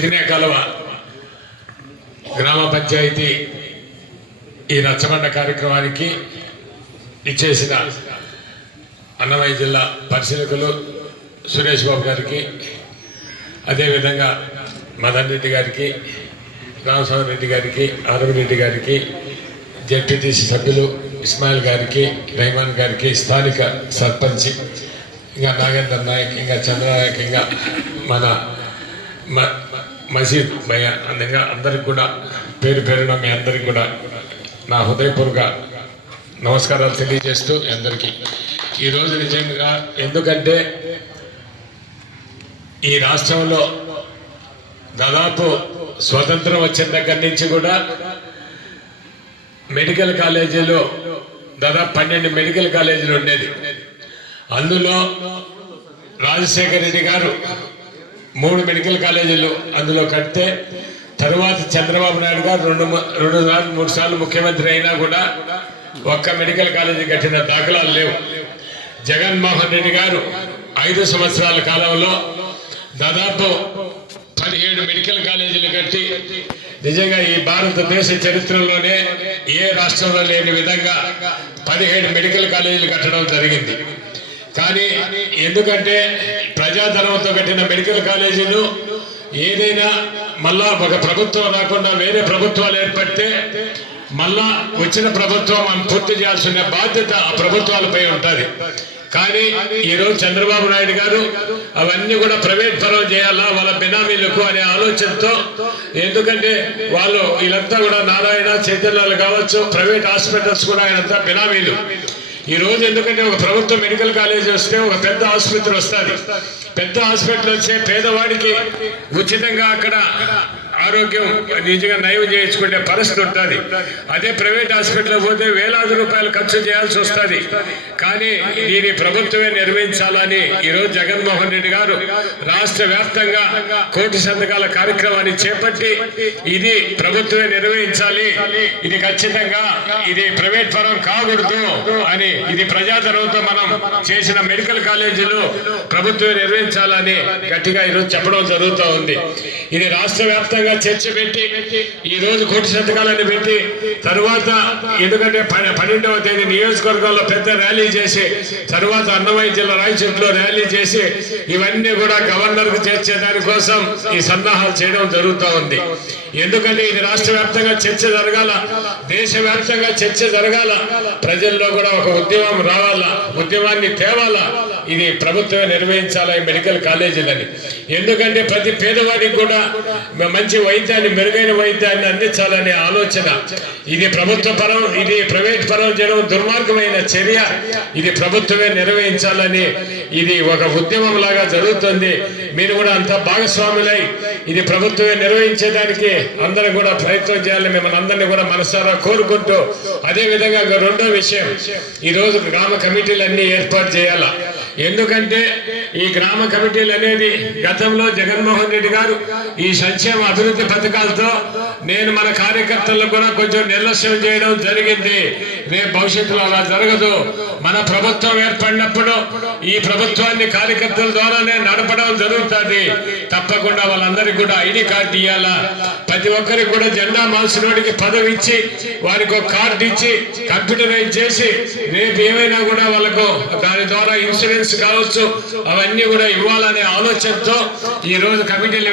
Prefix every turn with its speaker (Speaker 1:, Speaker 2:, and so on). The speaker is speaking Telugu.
Speaker 1: పెదినే కలవ గ్రామ పంచాయతీ ఈ రచ్చబండ కార్యక్రమానికి ఇచ్చేసిన అన్నమయ్య జిల్లా పరిశీలకులు సురేష్ బాబు గారికి అదేవిధంగా మదన్ రెడ్డి గారికి రామస్వామి రెడ్డి గారికి రెడ్డి గారికి జడ్పీటీసీ సభ్యులు ఇస్మాయిల్ గారికి రెహమాన్ గారికి స్థానిక సర్పంచ్ ఇంకా నాగేంద్ర నాయక్ ఇంకా చంద్రనాయక్ ఇంకా మన మసీద్ భయ అందంగా అందరికి కూడా పేరు పేరున మీ అందరికి కూడా నా హృదయపూర్వక నమస్కారాలు తెలియజేస్తూ మీ అందరికీ. ఈరోజు నిజంగా ఎందుకంటే ఈ రాష్ట్రంలో దాదాపు స్వతంత్రం వచ్చిన దగ్గర నుంచి కూడా మెడికల్ కాలేజీలో దాదాపు పన్నెండు మెడికల్ కాలేజీలు ఉండేది. అందులో రాజశేఖర రెడ్డి గారు మూడు మెడికల్ కాలేజీలు అందులో కడితే తరువాత చంద్రబాబు నాయుడు గారు రెండు రెండు సార్లు మూడు సార్లు ముఖ్యమంత్రి అయినా కూడా ఒక్క మెడికల్ కాలేజీ కట్టిన దాఖలాలు లేవు. జగన్మోహన్ రెడ్డి గారు ఐదు సంవత్సరాల కాలంలో దాదాపు పదిహేడు మెడికల్ కాలేజీలు కట్టి నిజంగా ఈ భారతదేశ చరిత్రలోనే ఏ రాష్ట్రంలో లేని విధంగా పదిహేడు మెడికల్ కాలేజీలు కట్టడం జరిగింది. కానీ ఎందుకంటే ప్రజాధనంతో కట్టిన మెడికల్ కాలేజీలు ఏదైనా మళ్ళా ఒక ప్రభుత్వం రాకుండా వేరే ప్రభుత్వాలు ఏర్పడితే మళ్ళా వచ్చిన ప్రభుత్వం మనం పూర్తి చేయాల్సిన బాధ్యత ఆ ప్రభుత్వాలపై ఉంటుంది. కానీ ఈరోజు చంద్రబాబు నాయుడు గారు అవన్నీ కూడా ప్రైవేట్ పరం చేయాలా వాళ్ళ బినామీలకు అనే ఆలోచనతో ఎందుకంటే వాళ్ళు వీళ్ళంతా కూడా నారాయణ చైతన్యాలు కావచ్చు ప్రైవేట్ హాస్పిటల్స్ కూడా ఆయనంతా బినామీలు. ఈ రోజు ఎందుకంటే ఒక ప్రభుత్వ మెడికల్ కాలేజ్ వస్తే ఒక పెద్ద ఆసుపత్రి వస్తుంది. పెద్ద హాస్పిటల్ వచ్చే పేదవాడికి ఉచితంగా అక్కడ ఆరోగ్యం నిజంగా నయం చేయించుకునే పరిస్థితి ఉంటుంది. అదే ప్రైవేట్ హాస్పిటల్ పోతే వేలాది రూపాయలు ఖర్చు చేయాల్సి వస్తుంది. కానీ దీని ప్రభుత్వమే నిర్వహించాలని ఈరోజు జగన్మోహన్ రెడ్డి గారు రాష్ట్ర వ్యాప్తంగా కోటి సంతకాల కార్యక్రమాన్ని చేపట్టి ఇది ప్రభుత్వమే నిర్వహించాలి. ఇది ఖచ్చితంగా ఇది ప్రైవేట్ పరం కాకూడదు అని ఇది ప్రజాధనంతో మనం చేసిన మెడికల్ కాలేజీలు ప్రభుత్వమే నిర్వహించాలని గట్టిగా ఈరోజు చెప్పడం జరుగుతూ ఉంది. ఇది రాష్ట్ర వ్యాప్తంగా చర్చ పెట్టి ఈ రోజు కోటి శతకాలను పెట్టి తరువాత ఎందుకంటే పన్నెండవ తేదీ నియోజకవర్గంలో పెద్ద ర్యాలీ చేసి తరువాత అన్నమయ్య జిల్లా రాయచోట్లో ర్యాలీ చేసి ఇవన్నీ కూడా గవర్నర్కు చేర్చే దానికోసం ఈ సన్నాహాలు చేయడం జరుగుతూ ఉంది. ఎందుకంటే ఇది రాష్ట్ర వ్యాప్తంగా చర్చ జరగాల దేశ వ్యాప్తంగా చర్చ జరగాల ప్రజల్లో కూడా ఒక ఉద్యమం రావాలా. ఉద్యమాన్ని తేవాలా ఇది ప్రభుత్వమే నిర్వహించాలా ఈ మెడికల్ కాలేజీలని? ఎందుకంటే ప్రతి పేదవాడికి కూడా మంచి వైద్యాన్ని మెరుగైన వైద్యాన్ని అందించాలనే ఆలోచన. ఇది ప్రభుత్వ పరం ఇది ప్రైవేట్ పరం చేయడం దుర్మార్గమైన చర్య. ఇది ప్రభుత్వమే నిర్వహించాలని ఇది ఒక ఉద్యమం లాగా జరుగుతుంది. మీరు కూడా అంత భాగస్వాములై ఇది ప్రభుత్వమే నిర్వహించేదానికి అందరూ కూడా ప్రయత్నం చేయాలని మిమ్మల్ని అందరినీ కూడా మనసారా కోరుకుంటూ అదే విధంగా రెండో విషయం ఈ రోజు గ్రామ కమిటీలన్నీ ఏర్పాటు చేయాలా? ఎందుకంటే ఈ గ్రామ కమిటీలు అనేది గతంలో జగన్మోహన్ రెడ్డి గారు ఈ సంక్షేమ అభివృద్ధి పథకాలతో నేను మన కార్యకర్తలకు కూడా కొంచెం నిర్లక్ష్యం చేయడం జరిగింది. రేపు భవిష్యత్తులో అలా జరగదు. మన ప్రభుత్వం ఏర్పడినప్పుడు ఈ ప్రభుత్వాన్ని కార్యకర్తల ద్వారానే నడపడం జరుగుతుంది. తప్పకుండా వాళ్ళందరికీ కూడా ఐడి కార్డు ఇవ్వాలా ప్రతి ఒక్కరికి కూడా జెండా మాల్సినోడికి పదవి ఇచ్చి వారికి ఒక కార్డు ఇచ్చి కంప్యూటరైజ్ చేసి రేపు ఏమైనా కూడా వాళ్ళకు దాని ద్వారా ఇన్సూరెన్స్ కావచ్చు అవన్నీ కూడా ఇవ్వాలనే ఆలోచనతో ఈ రోజు కమిటీలు